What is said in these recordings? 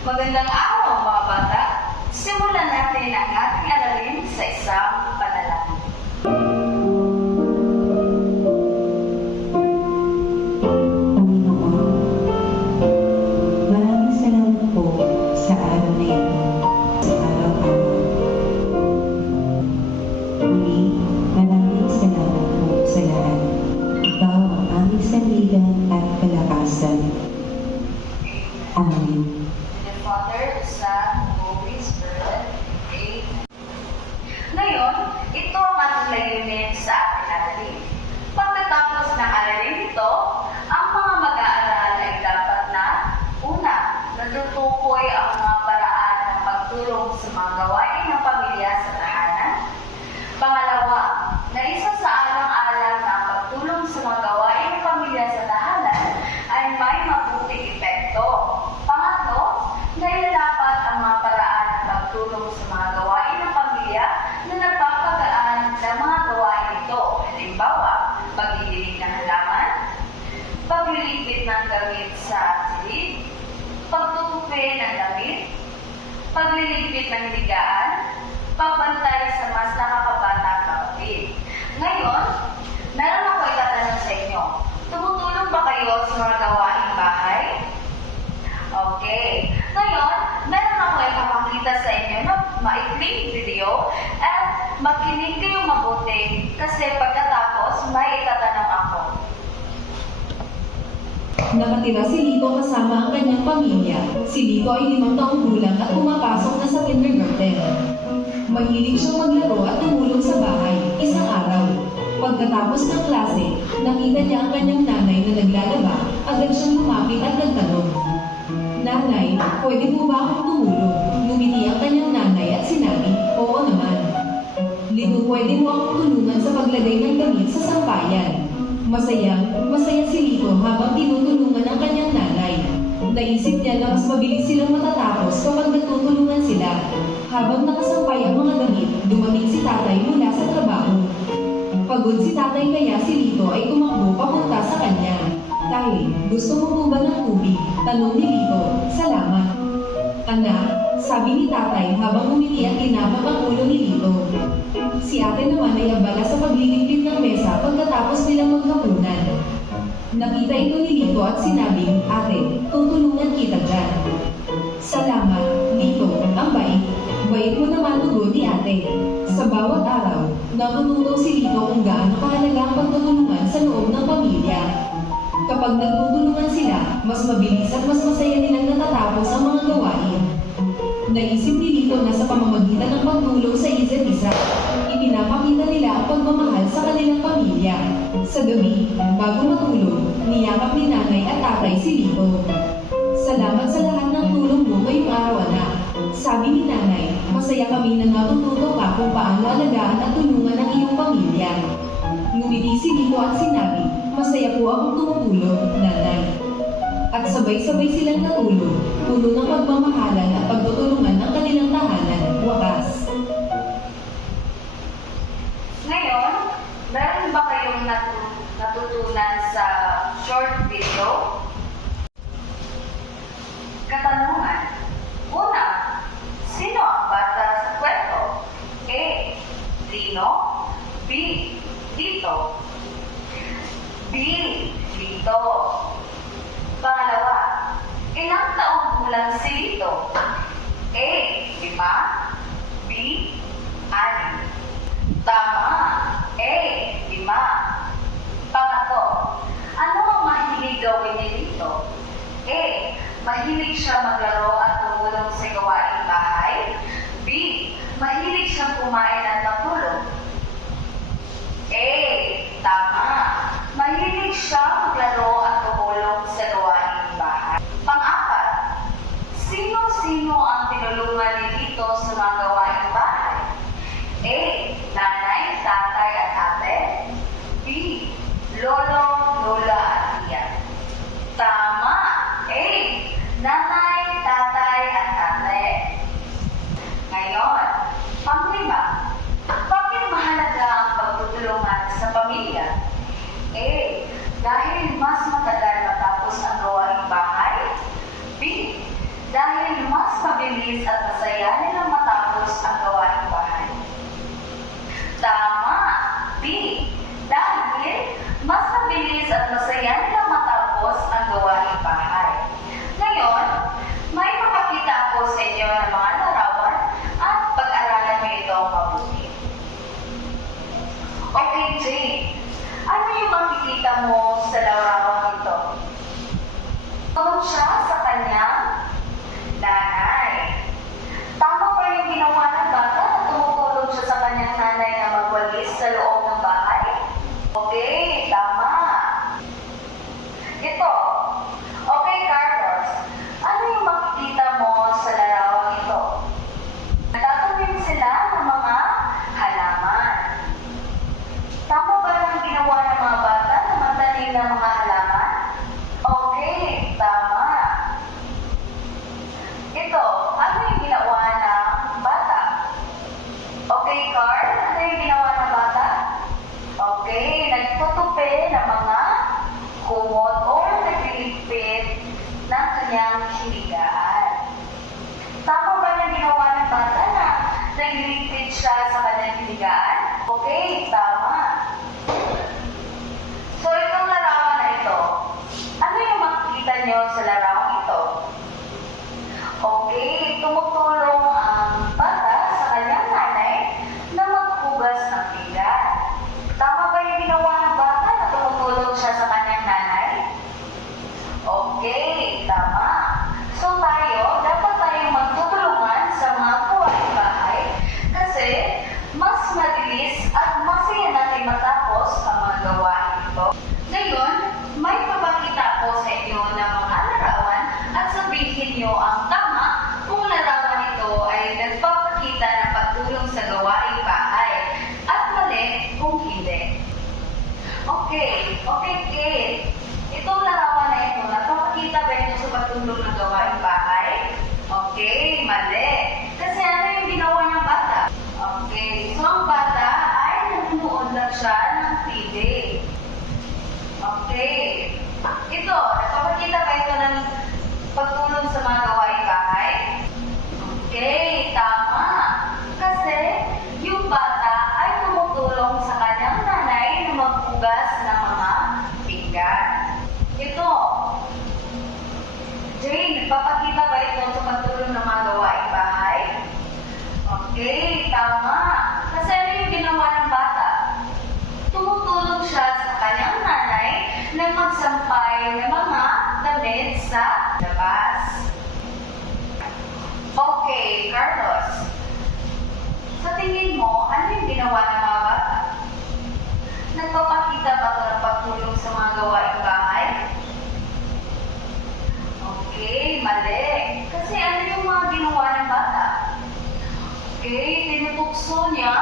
Magandang araw mga bata. Simulan natin ang ating aralin sa isang panalangin. Maraming salamat po sa araw na ito, sa po sa lahat. Ikaw ang aming sandigan at kalakasan. Amen. To the Father, the Son, and the Holy Spirit. Amen. Ngayon, ito ang ating layunin sa ating aralin. Pagkatapos ng aralin ito, ang mga mag-aaral ay dapat na Una, natutukoy ang mga paraan ng pagtulong sa mga gawain ng pamilya sa tahanan. Pangalawa, na isa sa alang-alang na ang pagtulong sa mga gawain ng pamilya sa tahanan ay may mabuting epekto. Pangatlo, na dapat ang mga paraan ng pagtulong sa mga gawain ng pamilya na nagpapagaan ng mga gawain ito. Halimbawa, pagdidilig ng halaman, pagliligpit ng gamit sa silid, pagtutupi ng damit, pagliligpit ng higaan, pagbantay sa mas nakakabatang kapatid. Ngayon, meron ako itatanong sa inyo. Tumutulong ba kayo sa mga gawaing bahay? Okay. Ngayon, meron ako ipapakita sa inyo na maikling video at makinig kayo mabuti kasi pagkatapos may itatanong ako. Nakatira si Lito kasama ang kanyang pamilya. Si Lito ay limang taong gulang at pumapasok na sa kindergarten. Mahilig siyang maglaro at tumulong sa bahay, isang araw. Pagkatapos ng klase, nakita niya ang kanyang nanay na naglalaba, agad siyang lumapit at nagtanong. Nanay, pwede po ba akong tumulong? Lumiti ang kanyang nanay at sinabi, oo naman. Lito, pwede mo akong tulungan sa paglagay ng damit sa sampayan. Masayang, masaya si Lito habang tinutulungan ang kanyang nanay. Naisip niya na mas mabilis silang matatapos kapag nagtutulungan sila. Habang nakasampay ang mga damit, dumating si tatay mula sa trabaho. Pagod si tatay kaya si Lito ay tumakbo papunta sa kanya. Tay, gusto mo po ba ng tubig? Tanong ni Lito. Salamat. Anak, sabi ni tatay habang umiti at tinapag ang ulo ni Lito. Si ate naman ay abala sa pagliligpit ng mesa pagkatapos nilang maghapunan. Nakita ito ni Lito at sinabing, Ate, tutulungan kita dyan. Salamat, Lito, ang bait. Bait mo naman tugon ni ate. Sa bawat araw, natututo si Lito kung gaano kahalaga ang pagtutulungan sa loob ng pamilya. Kapag nagtutulungan sila, mas mabilis at mas masaya nilang natatapos ang mga gawain. Naisip ni Lito na sa pamamagitan ng pagtulong sa isa't isa, ipinapakita nila ang pagmamahal sa kanilang pamilya. Sa gabi, bago matulog, niyakap ni nanay at tatay si Lito. Salamat sa lahat ng tulong mo ngayong araw, anak. Sabi ni nanay, masaya kami na natututo ka kung paano alagaan at tulungan ang iyong pamilya. Ngumiti si Lito at sinabi, masaya po akong tumutulong, nanay. At sabay-sabay silang natulog, puno ng pagmamahalan at pagtutulungan ng kanilang tahanan. Wakas. Ngayon, meron ba kayong natu- natutunan sa short video? Katanungan. Una, sino ang bata sa kwento? A. Lino B. Tito B. Lito Pangalawa, ilang taong gulang si Lito? A. Lima B. Anim Tama. A. Lima. Pangatlo. Ano ang mahilig gawin ni Lito? A. Mahilig siya maglaro ano yung makikita nyo sa larawang ito? Okay, tumutulong ang bata sa kanyang nanay na maghugas ng pinggan. Tama ba yung ginawa ng bata na tumutulong siya sa kanyang nanay? Okay, tama. So tayo, dapat tayong magtutulungan sa mga gawaing bahay kasi mas mabilis at masaya natin matapos ang mga gawain ito. Okay, okay, Kate. Itong larawan na ito, nagpapakita ba ito sa pagtulong ng gawaing bahay? Okay, mali. Kasi ano yung ginawa ng bata? Okay, so ang bata ay nanonood lang siya ng TV. Okay. Ito, nagpapakita ba ito ng pagtulong sa mga gawaing bahay? Okay, tama. Kasi yung bata ay tumutulong sa kanyang nanay na maghugas ng mga pinggan. Ito. Jane, nagpapakita ba ito sa pagtulong ng mga gawaing bahay? Okay, tama. Kasi ano yung ginawa ng bata? Tumutulong siya sa kanyang nanay na magsampay ng mga damit sa labas. Okay, Carlos. Sa tingin mo, ano yung ginawa ng mga bata? Nagpapakita ba ito ng pagtulong sa mga gawaing bahay? Okay, mali. Kasi ano yung mga ginawa ng bata? Okay, tinutukso niya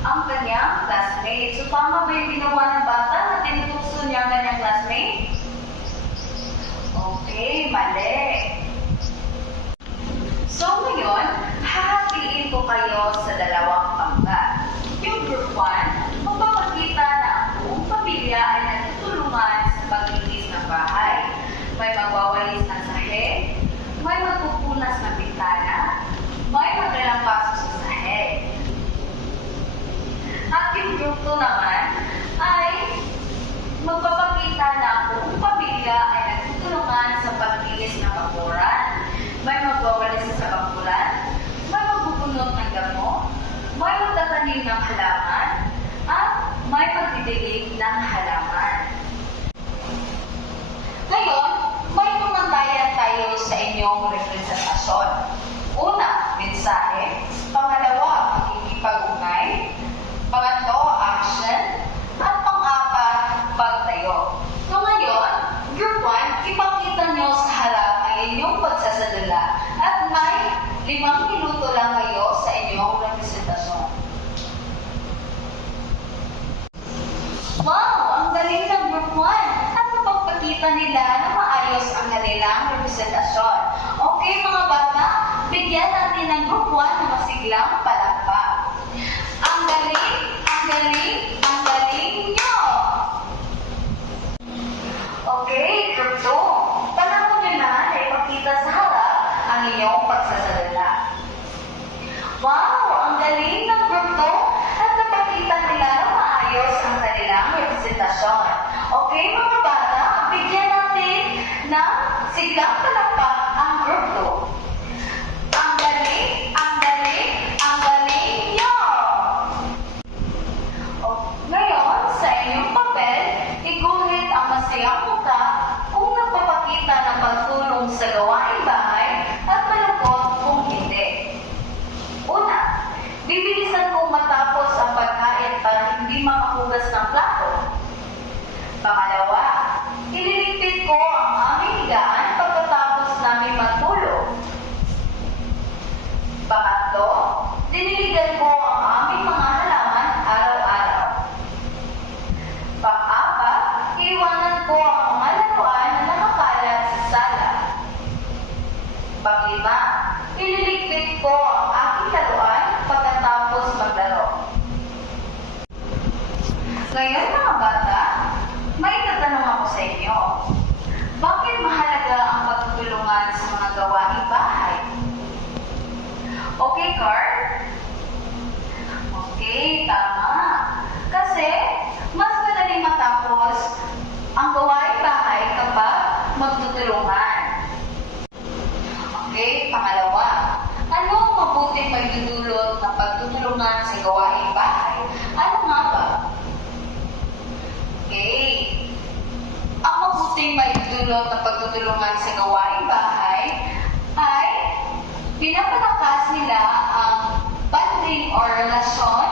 ang kanyang classmate. So, tama ba yung ginawa ng bata na tinutukso niya ang kanyang classmate? Okay, mali. So ngayon, hahatiin ko kayo sa dalawang pangkat. Yung group 1, magpapakita na ang buong pamilya ay nagtutulungan sa paglinis ng bahay. May magwawalis ng sahig, may magpupunas ng bintana, may maglalampaso sa sahig. At yung group 2 naman ay magpapakita na ang buong pamilya ay nagtutulungan sa paglinis ng bakuran. May magwawalis sa bakuran, may magpupunot ng damo, may magtatanim ng halaman, at may pagdidilig ng halaman. Ngayon, may pumantayan inyong representasyon. Una, mensahe. Pangalawa, pakikipag-ugay. Pangatlo, action. At pang-apat, pagtayo. So ngayon, group 1, ipakita nyo sa harap ang inyong pagsasadula at may limang minuto lang kayo sa inyong representasyon. Wow! Ang galing ng group 1! At napagpakita nila na maayos ang kanilang representasyon. Okay mga bata, bigyan natin ng group 1 ng masiglang palakpak. Ang galing, ang galing, ang galing nyo! Okay, group 2. Panahon nyo na na ipakita sa harap ang inyong pagsasadala. Wow! Ang galing ng group 2 at napakita nila na maayos ang kanilang representasyon. Okay mga bata, bigyan natin ng siglang palakpak Mabuti, pangalawa, ano ang mabuting magdudulot ng pagtutulungan sa gawaing bahay? Ano nga ba? Okay. Ang mabuting magdudulot ng pagtutulungan sa gawaing bahay ay pinapalakas nila ang bonding or relasyon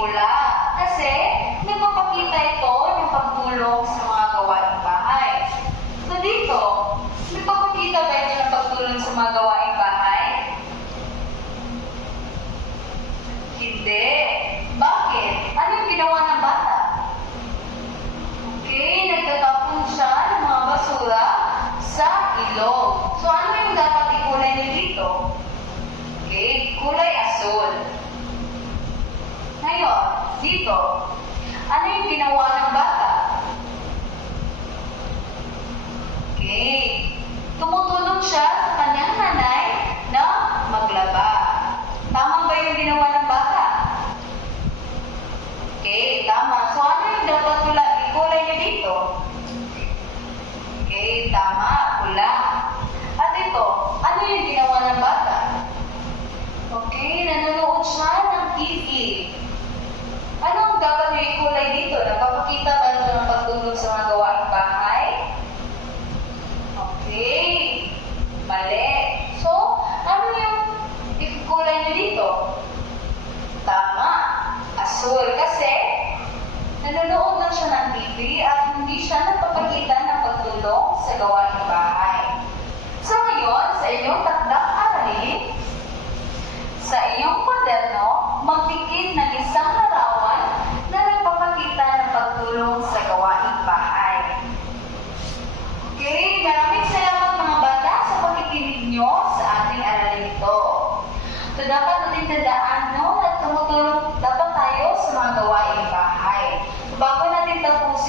pelikula kasi nagpapakita ito ng pagtulong sa mga gawaing bahay. So dito, nagpapakita ba ito ng pagtulong sa mga gawaing bahay? Hindi.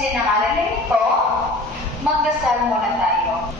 Kasi namalan na ito, magdasal muna tayo.